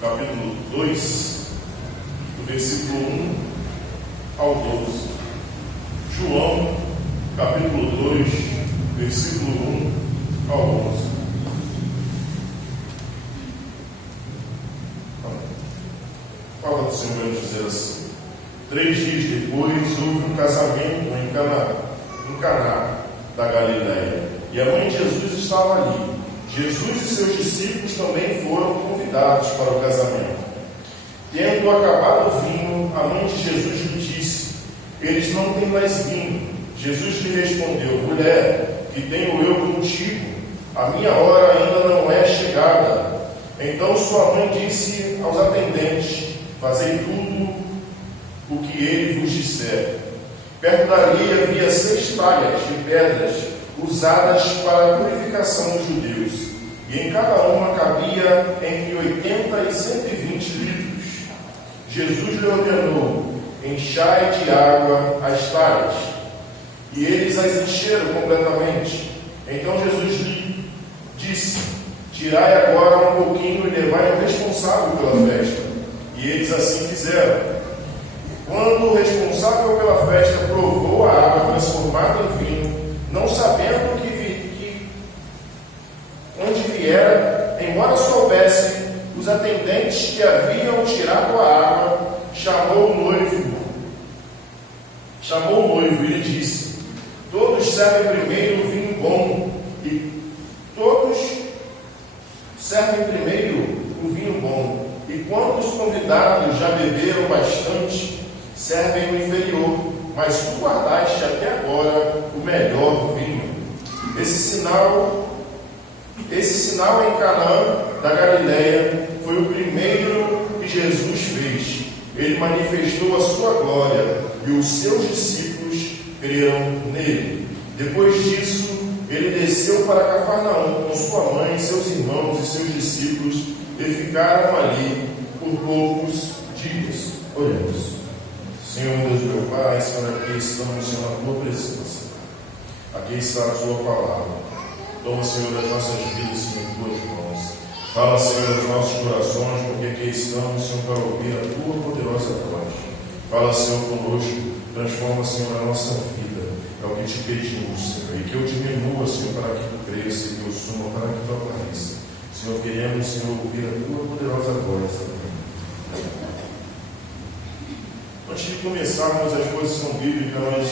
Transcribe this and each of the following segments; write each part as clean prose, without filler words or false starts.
capítulo 2, do versículo 1 ao 12. João, capítulo 2, versículo 1 ao 11. A palavra do Senhor vai dizer assim: 3 dias depois houve um casamento em Caná da Galileia, e a mãe de Jesus estava ali. Jesus e seus discípulos também foram convidados para o casamento. Tendo acabado o vinho, a mãe de Jesus lhe disse: eles não têm mais vinho. Jesus lhe respondeu: mulher, que tenho eu contigo? A minha hora ainda não é chegada. Então sua mãe disse aos atendentes: fazei tudo o que ele vos disser. Perto dali havia 6 talhas de pedras usadas para a purificação dos judeus, e em cada uma cabia entre 80 e 120 litros. Jesus lhe ordenou: enchai de água as talhas, e eles as encheram completamente. Então Jesus lhe disse: tirai agora um pouquinho e levai ao responsável pela festa. E eles assim fizeram. Quando o responsável pela festa provou a água transformada em vinho, não sabendo onde viera, embora soubessem os atendentes que haviam tirado a água, chamou o noivo e lhe disse: todos servem primeiro o vinho bom, e quando os convidados já beberam bastante, servem o inferior, mas tu guardaste até agora o melhor vinho. Esse sinal em Canaã da Galileia foi o primeiro que Jesus fez. Ele manifestou a sua glória e os seus discípulos creram nele. Depois disso, ele desceu para Cafarnaum com sua mãe, seus irmãos e seus discípulos, e ficaram ali por poucos dias. Oremos. Senhor Deus meu Pai, Senhor, aqui estamos, Senhor, na tua presença. Aqui está a tua palavra. Toma, Senhor, as nossas vidas, Senhor, em tuas mãos. Fala, Senhor, aos nossos corações, porque aqui estamos, Senhor, para ouvir a tua poderosa voz. Fala, Senhor, conosco. Transforma, Senhor, a nossa vida. É o que te pedimos, Senhor. E que eu diminua, Senhor, para que tu cresça, e que eu suma para que tu apareça. Senhor, queremos, Senhor, ouvir a tua poderosa voz. Amém. Antes de começarmos a exposição bíblica, nós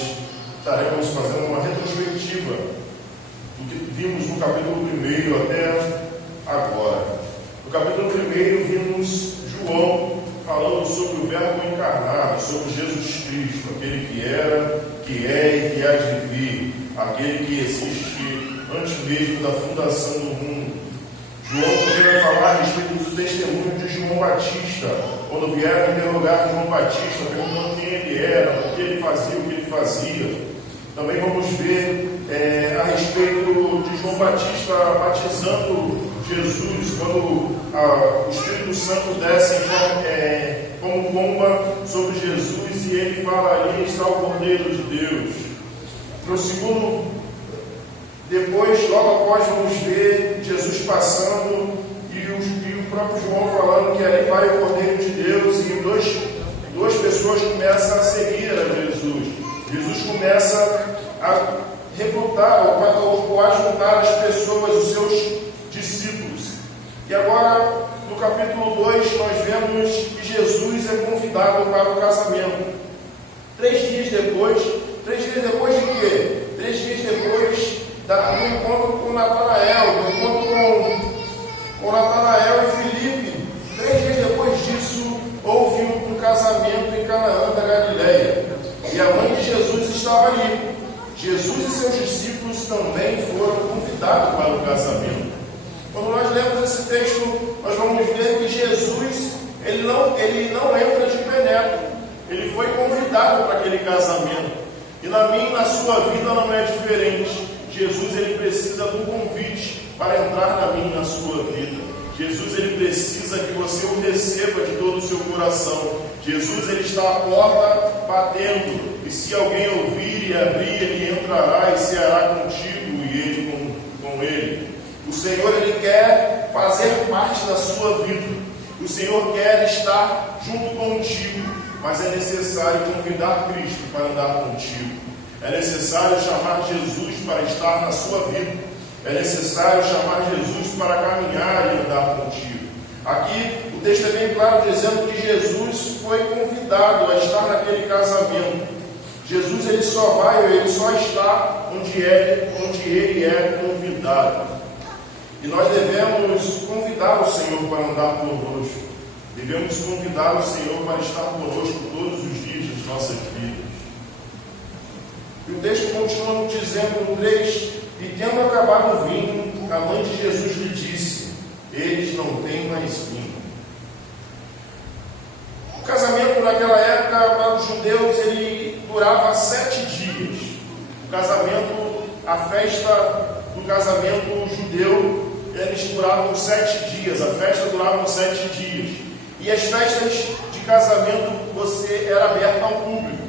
estaremos fazendo uma retrospectiva do que vimos no capítulo 1 até agora. No capítulo 1 vimos João falando sobre o Verbo encarnado, sobre Jesus Cristo, aquele que era, que é e que há de vir, aquele que existe antes mesmo da fundação do mundo. João também vai falar a respeito do testemunho de João Batista, quando vieram interrogar João Batista, perguntando quem ele era, por que ele fazia o que ele fazia. Também vamos ver a respeito de João Batista batizando Jesus, quando o Espírito Santo desce como bomba sobre Jesus, e ele fala: ali está o Cordeiro de Deus. No segundo, depois, logo após, vamos ver Jesus passando e o próprio João falando que ali vai o Cordeiro de Deus, e duas pessoas começam a seguir a Jesus. Jesus começa a recrutar ou a juntar as pessoas, os seus discípulos. E agora, no capítulo 2, nós vemos que Jesus é convidado para o casamento. 3 dias depois de quê? 3 dias depois do encontro com Natanael, do encontro com Natanael e Filipe. 3 dias depois disso, houve um casamento em Canaã da Galileia. E a mãe de Jesus estava ali. Jesus e seus discípulos também foram convidados para o casamento. Quando nós lemos esse texto, nós vamos ver que Jesus, ele não entra de penetra. Ele foi convidado para aquele casamento. E na minha e na sua vida não é diferente. Jesus, ele precisa de um convite para entrar na minha e na sua vida. Jesus, ele precisa que você o receba de todo o seu coração. Jesus, ele está à porta batendo, e se alguém ouvir e abrir, ele entrará e ceará contigo e ele com ele. O Senhor, ele quer fazer parte da sua vida. O Senhor quer estar junto contigo, mas é necessário convidar Cristo para andar contigo. É necessário chamar Jesus para estar na sua vida. É necessário chamar Jesus para caminhar e andar contigo. Aqui o texto é bem claro dizendo que Jesus foi convidado a estar naquele casamento. Jesus ele só está onde ele é convidado. E nós devemos convidar o Senhor para andar conosco. Devemos convidar o Senhor para estar conosco todos os dias das nossas vidas. E o texto continua nos dizendo no 3: e tendo acabado o vinho, a mãe de Jesus lhe disse: eles não têm mais vinho. O casamento naquela época para os judeus ele durava 7 dias. A festa do casamento judeu, eles duravam 7 dias. A festa durava 7 dias. E as festas de casamento você era aberta ao público.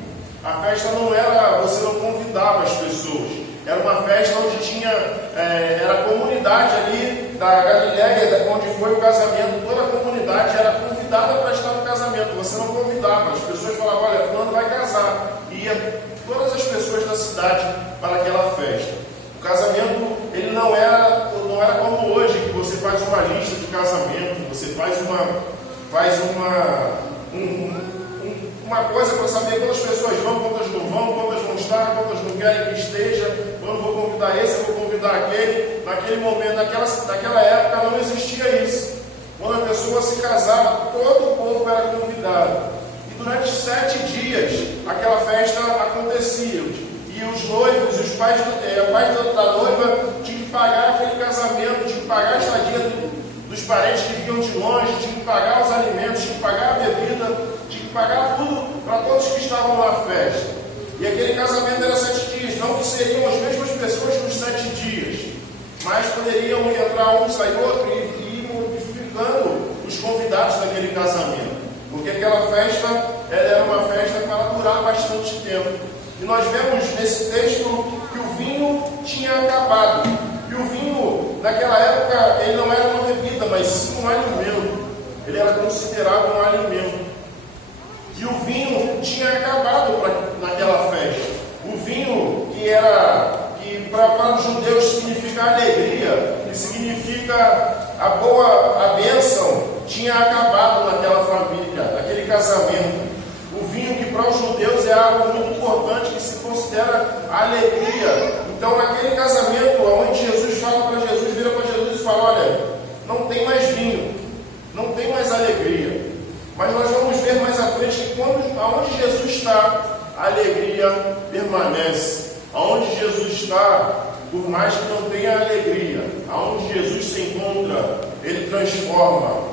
A festa não era, você não convidava as pessoas. Era uma festa onde tinha, era a comunidade ali da Galiléia, onde foi o casamento. Toda a comunidade era convidada para estar no casamento. Você não convidava. As pessoas falavam: olha, fulano vai casar. E ia todas as pessoas da cidade para aquela festa. O casamento, ele não era como hoje, que você faz uma lista de casamento, você faz uma coisa para saber quantas pessoas vão, quantas não vão, quantas vão estar, quantas não querem que esteja. Eu vou convidar esse, eu vou convidar aquele. Naquele momento, naquela época não existia isso. Quando a pessoa se casava, todo o povo era convidado. E durante 7 dias, aquela festa acontecia. E os noivos, os pais da noiva tinham que pagar aquele casamento, tinham que pagar a estadia dos parentes que vinham de longe, tinham que pagar os alimentos, tinham que pagar a bebida, tinham que pagar tudo para todos que estavam na festa. E aquele casamento era 7 dias, não que seriam as mesmas pessoas nos 7 dias, mas poderiam entrar um, sair outro e ir modificando os convidados daquele casamento, porque aquela festa era uma festa para durar bastante tempo. E nós vemos nesse texto que o vinho tinha acabado. E o vinho, naquela época, ele não era uma bebida, mas sim um alimento. Ele era considerado um alimento. E o vinho tinha acabado naquela festa. O vinho que para os judeus significa alegria, que significa a bênção, tinha acabado naquela família, naquele casamento. O vinho que para os judeus é algo muito importante, que se considera alegria. Então naquele casamento, onde Jesus fala para Jesus, vira para Jesus e fala: olha, não tem mais vinho, não tem mais alegria. Mas nós vamos ver mais à frente que aonde Jesus está, a alegria permanece. Aonde Jesus está, por mais que não tenha alegria, aonde Jesus se encontra, ele transforma.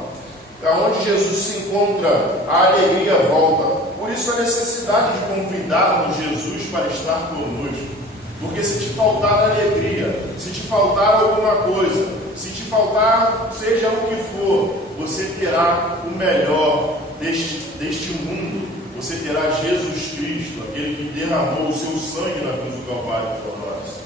Aonde Jesus se encontra, a alegria volta. Por isso a necessidade de convidarmos Jesus para estar conosco. Porque se te faltar alegria, se te faltar alguma coisa, se te faltar seja o que for, você terá o melhor deste mundo. Você terá Jesus Cristo, aquele que derramou o seu sangue na cruz do Calvário por nós.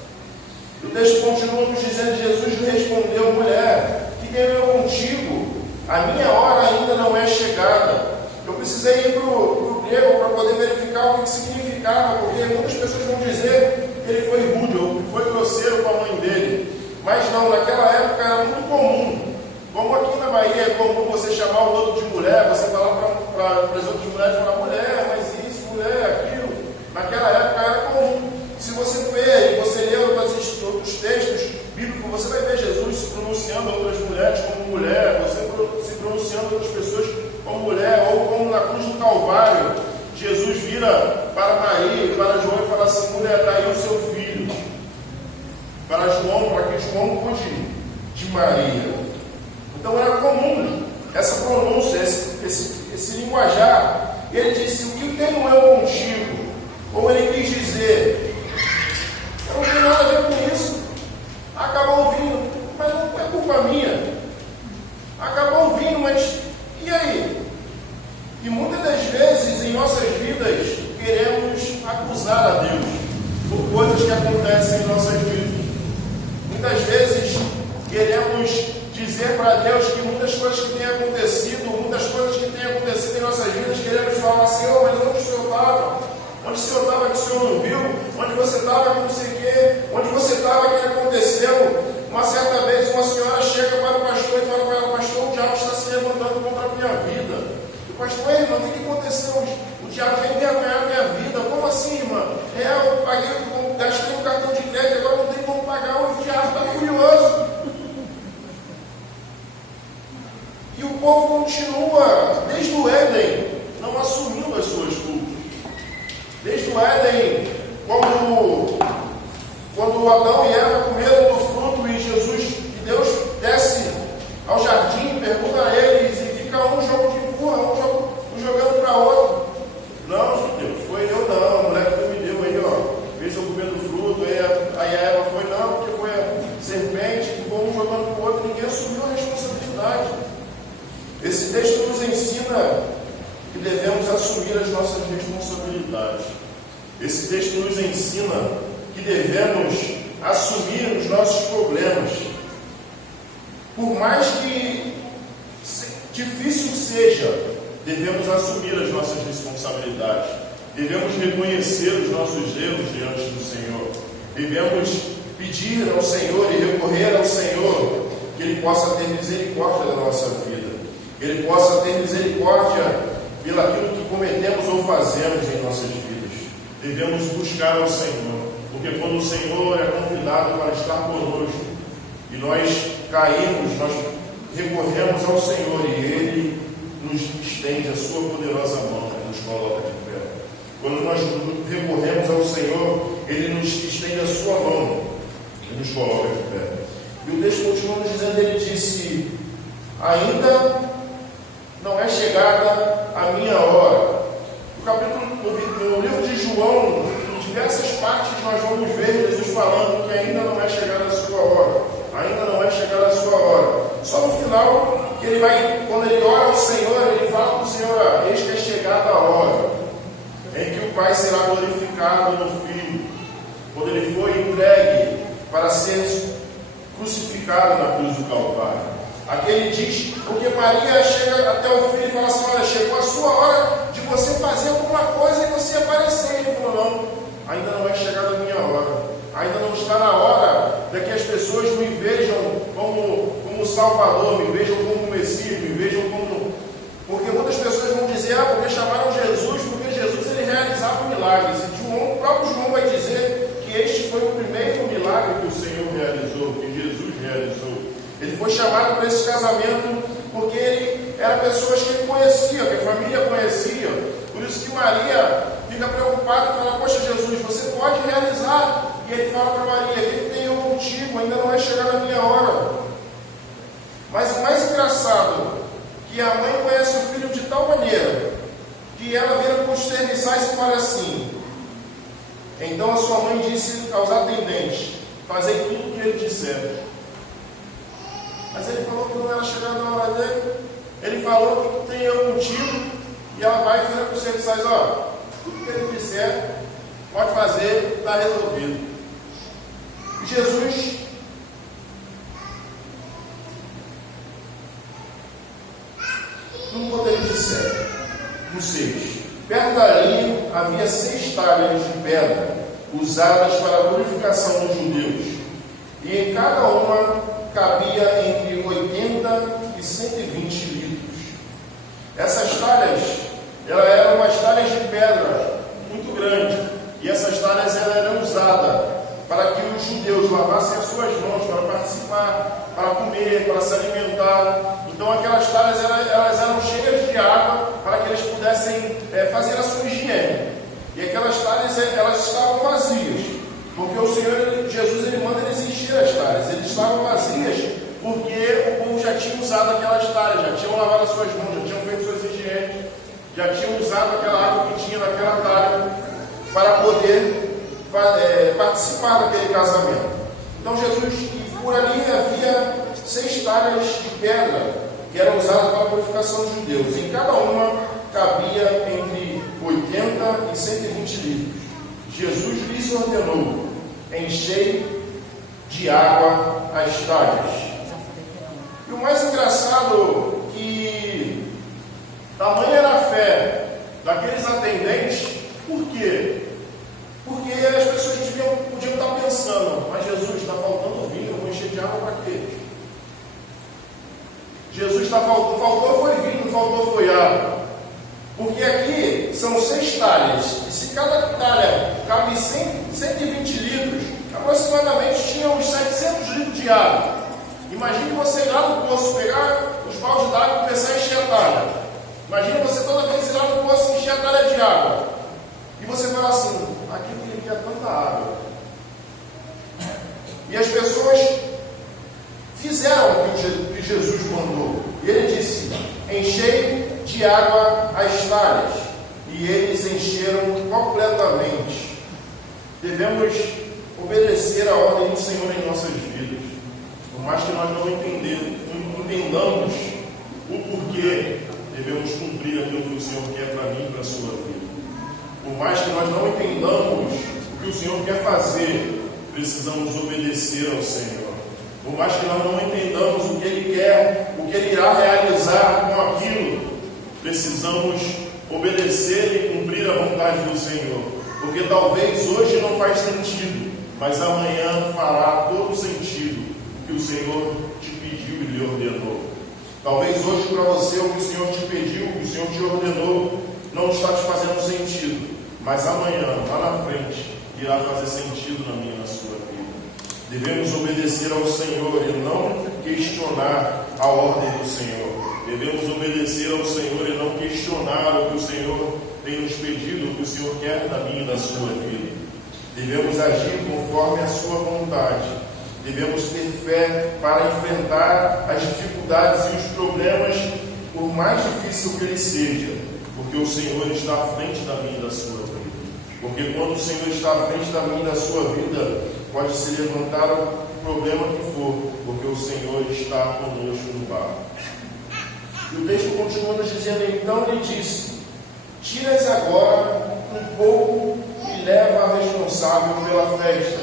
O texto continua nos dizendo: Jesus lhe respondeu: mulher, que tenho eu contigo? A minha hora ainda não é chegada. Eu precisei ir para o grego para poder verificar o que significava, porque muitas pessoas vão dizer que ele foi rude ou que foi grosseiro com a mãe dele. Mas não, naquela época era muito comum. Como aqui na Bahia é comum você chamar o outro de mulher, você falar para as outras mulheres, falar mulher, mas isso, mulher, aquilo. Naquela época era comum. Se você ver e você ler outros textos bíblicos, você vai ver Jesus se pronunciando outras mulheres como mulher, você se pronunciando outras pessoas como mulher, ou como na cruz do Calvário, Jesus vira para Maria e para João e fala assim: mulher, está aí o seu filho. Para João, para que João cuide de Maria. Então era comum essa pronúncia, esse linguajar. E ele disse: o que tenho eu contigo? Ou ele quis dizer: eu não tenho nada a ver com isso. Acabou o vinho, mas não é culpa minha. Acabou o vinho, mas e aí? E muitas das vezes em nossas vidas queremos acusar a Deus por coisas que acontecem em nossas vidas. Muitas vezes queremos dizer para Deus que muitas coisas que têm acontecido, E o povo continua, desde o Éden, não assumindo as suas culpas. Desde o Éden, quando Adão e Eva comeram do fruto e Deus desce ao jardim, pergunta a eles e fica um jogo de empurra, um jogando para outro. Não, Deus, foi eu não, a mulher que tu me deu aí, ó, fez eu comer do fruto, aí a Eva foi não, porque foi a serpente, ficou um jogando para o outro, ninguém assumiu a responsabilidade. Esse texto nos ensina que devemos assumir as nossas responsabilidades. Esse texto nos ensina que devemos assumir os nossos problemas. Por mais que difícil seja, devemos assumir as nossas responsabilidades. Devemos reconhecer os nossos erros diante do Senhor. Devemos pedir ao Senhor e recorrer ao Senhor que Ele possa ter misericórdia da nossa vida. Que Ele possa ter misericórdia pelo aquilo que cometemos ou fazemos em nossas vidas. Devemos buscar ao Senhor, porque quando o Senhor é convidado para estar conosco e nós caímos, nós recorremos ao Senhor e Ele nos estende a sua poderosa mão e nos coloca de pé. Quando nós recorremos ao Senhor, Ele nos estende a sua mão e nos coloca de pé. E o texto continua nos dizendo, ele disse, ainda não é chegada a minha hora. No livro de João, em diversas partes, nós vamos ver Jesus falando que ainda não é chegada a sua hora. Ainda não é chegada a sua hora. Só no final, que ele vai, quando ele ora ao Senhor, ele fala para o Senhor, eis que é chegada a hora em que o Pai será glorificado no Filho, quando ele foi entregue para ser crucificado na cruz do Calvário. Aqui ele diz, porque Maria chega até o filho e fala assim, olha, chegou a sua hora de você fazer alguma coisa e você aparecer. Ele falou, não, ainda não é chegada a minha hora. Ainda não está na hora de que as pessoas me vejam como Salvador, me vejam como Messias, me vejam como... Porque muitas pessoas vão dizer, porque chamaram Jesus, porque Jesus ele realizava milagres. E o próprio João vai dizer que este foi o primeiro milagre que o Senhor realizou, que Jesus realizou. Ele foi chamado para esse casamento porque ele era pessoas que ele conhecia, que a família conhecia. Por isso que Maria fica preocupada e fala, poxa Jesus, você pode realizar. E ele fala para Maria, quem tem eu contigo, ainda não é chegada a minha hora. Mas o mais engraçado, que a mãe conhece o filho de tal maneira, que ela vira para os serviçais e fala assim, então a sua mãe disse aos atendentes, fazei tudo o que ele disser. Mas ele falou que não era chegada a hora dele. Ele falou que tem eu contigo. E ela vai e vira para os serviçais, ó, tudo que ele disser, pode fazer, está resolvido. E Jesus tudo quanto ele disser. No 6. Perto dali havia 6 talhas de pedra, usadas para a purificação dos judeus. E em cada uma cabia entre 80 e 120 litros. Essas talhas, elas eram umas talhas de pedra muito grandes. E essas talhas eram usadas para que os judeus lavassem as suas mãos, para participar, para comer, para se alimentar. Então aquelas talhas elas eram cheias de água para que eles pudessem fazer a sua higiene. E aquelas talhas elas estavam vazias. Porque o Senhor, Jesus, ele manda eles encher as talhas. Eles estavam vazias porque o povo já tinha usado aquelas talhas, já tinham lavado as suas mãos, já tinham feito suas higienes, já tinham usado aquela água que tinha naquela talha para poder participar daquele casamento. Então Jesus, e por ali havia 6 talhas de pedra que eram usadas para a purificação dos judeus. Em cada uma cabia entre 80 e 120 litros. Jesus lhes ordenou, enchei de água as talhas. E o mais engraçado que tamanha era a fé daqueles atendentes, por quê? Porque as pessoas podiam estar pensando, mas Jesus, está faltando vinho, eu vou encher de água para quê? Jesus está faltou foi vinho, não faltou foi água. Porque aqui são 6 talhas, e se cada talha cabe 120 litros, aproximadamente tinha uns 700 litros de água. Imagine você ir lá no poço, pegar os baldes d'água e fala assim: aqui tem que é tanta água. E as pessoas fizeram o que Jesus mandou. E ele disse: enchei de água as talhas. E eles encheram completamente. Devemos obedecer a ordem do Senhor em nossas vidas. Por mais que nós não entendamos o porquê, devemos cumprir aquilo que o Senhor quer para mim e para a sua vida. Por mais que nós não entendamos o que o Senhor quer fazer, precisamos obedecer ao Senhor. Por mais que nós não entendamos o que Ele quer, o que Ele irá realizar com aquilo, precisamos obedecer e cumprir a vontade do Senhor. Porque talvez hoje não faz sentido, mas amanhã fará todo sentido o que o Senhor te pediu e lhe ordenou. Talvez hoje para você o que o Senhor te pediu, o que o Senhor te ordenou, não está te fazendo sentido, mas amanhã, lá na frente, irá fazer sentido na minha e na sua vida. Devemos obedecer ao Senhor e não questionar a ordem do Senhor. Devemos obedecer ao Senhor e não questionar o que o Senhor tem nos pedido, o que o Senhor quer da minha e da sua vida. Devemos agir conforme a sua vontade. Devemos ter fé para enfrentar as dificuldades e os problemas, por mais difícil que ele seja, porque o Senhor está à frente da minha e da sua vida. Porque quando o Senhor está à frente da minha e da sua vida, pode se levantar o problema que for, porque o Senhor está conosco no barco. E o texto continua nos dizendo: então ele disse: tiras agora um pouco e leva a responsável pela festa.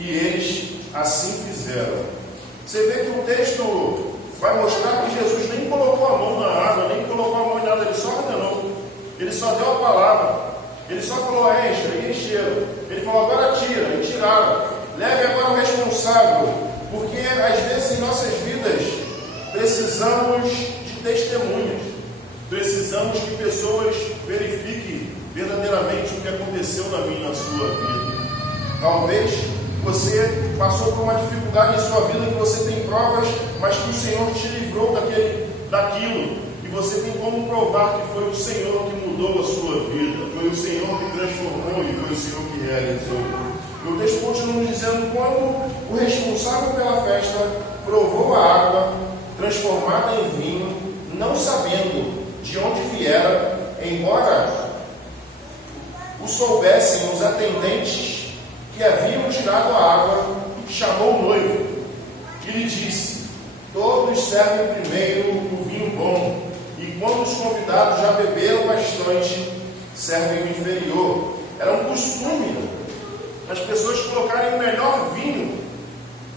E eles assim fizeram. Você vê que o texto vai mostrar que Jesus nem colocou a mão na água, nem colocou a mão em nada, ele só ordenou. Ele só deu a palavra. Ele só falou: encha, e encheram. Ele falou: agora tira, e tiraram. Leve agora o responsável. Porque às vezes em nossas vidas precisamos de testemunhas. Precisamos que pessoas verifiquem verdadeiramente o que aconteceu na minha e na sua vida. Talvez você passou por uma dificuldade em sua vida, que você tem provas, mas que o Senhor te livrou daquilo. E você tem como provar que foi o Senhor que mudou a sua vida, foi o Senhor que transformou e foi o Senhor que realizou. E o texto continua dizendo: quando o responsável pela festa provou a água transformada em vinho, não sabendo de onde viera, embora o soubessem os atendentes que haviam tirado a água, chamou o noivo e lhe disse: todos servem primeiro o vinho bom, e quando os convidados já beberam bastante, servem o inferior. Era um costume as pessoas colocarem o melhor vinho,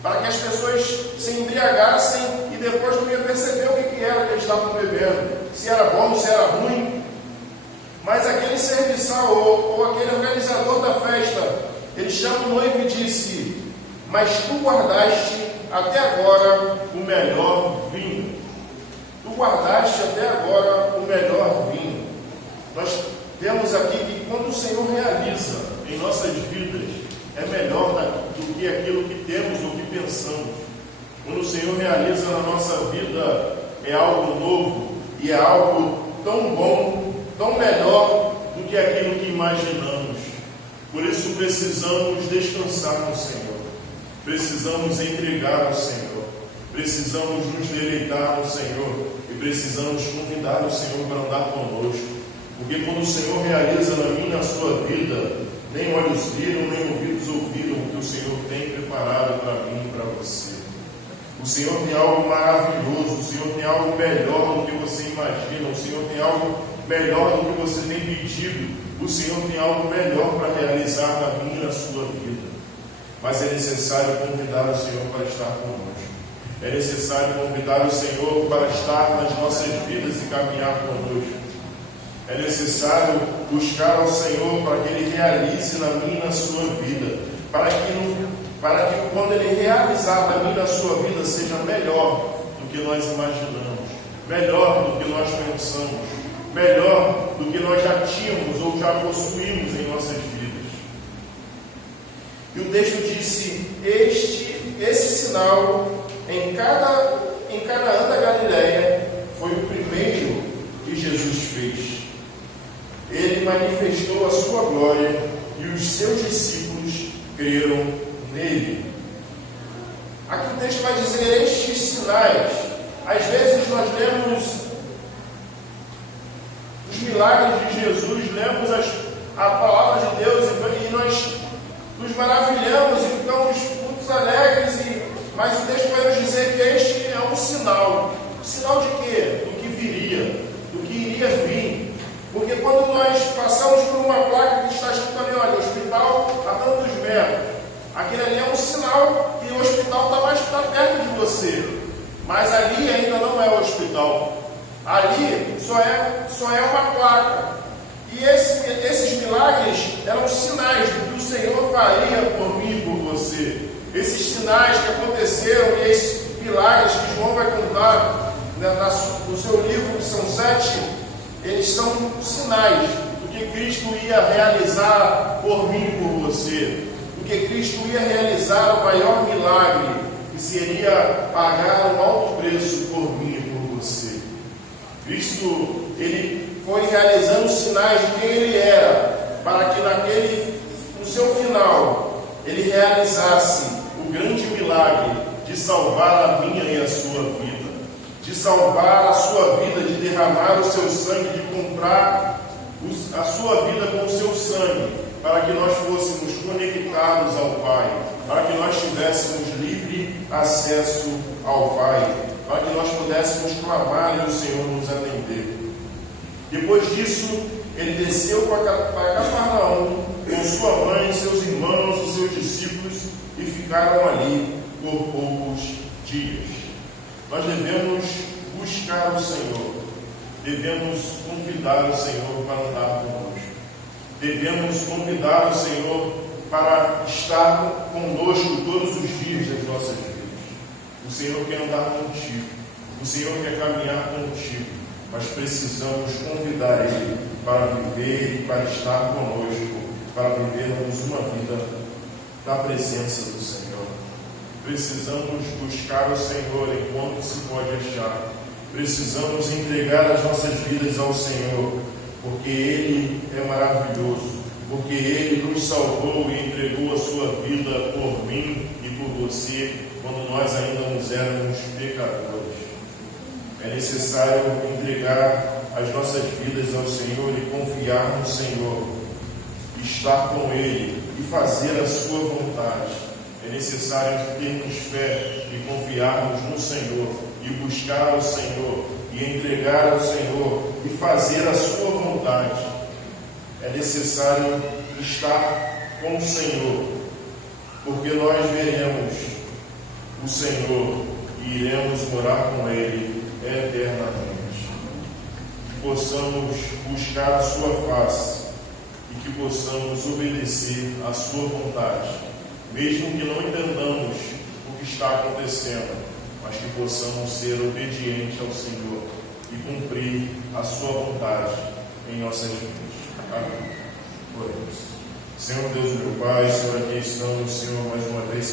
para que as pessoas se embriagassem e depois não iam perceber o que era que eles estavam bebendo, se era bom, se era ruim. Mas aquele serviçal ou aquele organizador da festa, ele chama o noivo e disse: mas tu guardaste até agora o melhor vinho. Tu guardaste até agora o melhor vinho. Nós vemos aqui que quando o Senhor realiza em nossas vidas, é melhor do que aquilo que temos ou que pensamos. Quando o Senhor realiza na nossa vida, é algo novo e é algo tão bom, tão melhor do que aquilo que imaginamos. Por isso precisamos descansar no Senhor, precisamos entregar ao Senhor, precisamos nos deleitar no Senhor e precisamos convidar o Senhor para andar conosco. Porque quando o Senhor realiza na minha e na sua vida, nem olhos viram, nem ouvidos ouviram o que o Senhor tem preparado para mim e para você. O Senhor tem algo maravilhoso, o Senhor tem algo melhor do que você imagina, o Senhor tem algo melhor do que você tem pedido, o Senhor tem algo melhor para realizar na minha e na sua vida. Mas é necessário convidar o Senhor para estar conosco. É necessário convidar o Senhor para estar nas nossas vidas e caminhar conosco. É necessário buscar ao Senhor para que Ele realize na minha e na sua vida, para que quando Ele realizar na minha e na sua vida seja melhor do que nós imaginamos, melhor do que nós pensamos, melhor do que nós já tínhamos ou já possuímos em nossas vidas. E o texto disse: esse sinal em Canaã da Galileia foi o primeiro que Jesus fez. Ele manifestou a sua glória e os seus discípulos creram nele. Aqui o texto vai dizer estes sinais. Às vezes nós lemos os milagres de Jesus, lemos a palavra de Deus e nós nos maravilhamos e ficamos muito alegres, mas o texto vai nos dizer que este é um sinal. Sinal de quê? Do que viria, do que iria vir. Porque quando nós passamos por uma placa que está escrito ali, olha, hospital a tantos metros, aquele ali é um sinal que o hospital está perto de você. Mas ali ainda não é o hospital. Ali só é uma placa. E esses milagres eram sinais do que o Senhor faria por mim e por você. Esses sinais que aconteceram e esses milagres que João vai contar no seu livro, que são 7, eles são sinais do que Cristo ia realizar por mim e por você. Do que Cristo ia realizar o maior milagre, que seria pagar um alto preço por mim e por você. Cristo, ele foi realizando sinais de quem ele era, para que no seu final, ele realizasse o grande milagre de salvar a minha e a sua vida, de salvar a sua vida, de derramar o seu sangue, de comprar a sua vida com o seu sangue, para que nós fôssemos conectados ao Pai, para que nós tivéssemos livre acesso ao Pai, para que nós pudéssemos clamar e o Senhor nos atender. Depois disso, ele desceu para Cafarnaum com sua mãe, seus irmãos, os seus discípulos, e ficaram ali por poucos dias. Nós devemos buscar o Senhor, devemos convidar o Senhor para andar conosco, devemos convidar o Senhor para estar conosco todos os dias das nossas vidas. O Senhor quer andar contigo, o Senhor quer caminhar contigo, mas precisamos convidar Ele para viver e para estar conosco, para vivermos uma vida na presença do Senhor. Precisamos buscar o Senhor enquanto se pode achar. Precisamos entregar as nossas vidas ao Senhor, porque Ele é maravilhoso, porque Ele nos salvou e entregou a sua vida por mim e por você, quando nós ainda nos éramos pecadores. É necessário entregar as nossas vidas ao Senhor e confiar no Senhor, estar com Ele e fazer a sua vontade. É necessário termos fé e confiarmos no Senhor e buscar o Senhor e entregar ao Senhor e fazer a sua vontade. É necessário estar com o Senhor, porque nós veremos o Senhor e iremos morar com Ele eternamente. Que possamos buscar a sua face e que possamos obedecer à sua vontade, mesmo que não entendamos o que está acontecendo, mas que possamos ser obedientes ao Senhor e cumprir a sua vontade em nossas vidas. Amém. Oremos. Senhor Deus, meu Pai, Senhor, aqui estamos, Senhor, mais uma vez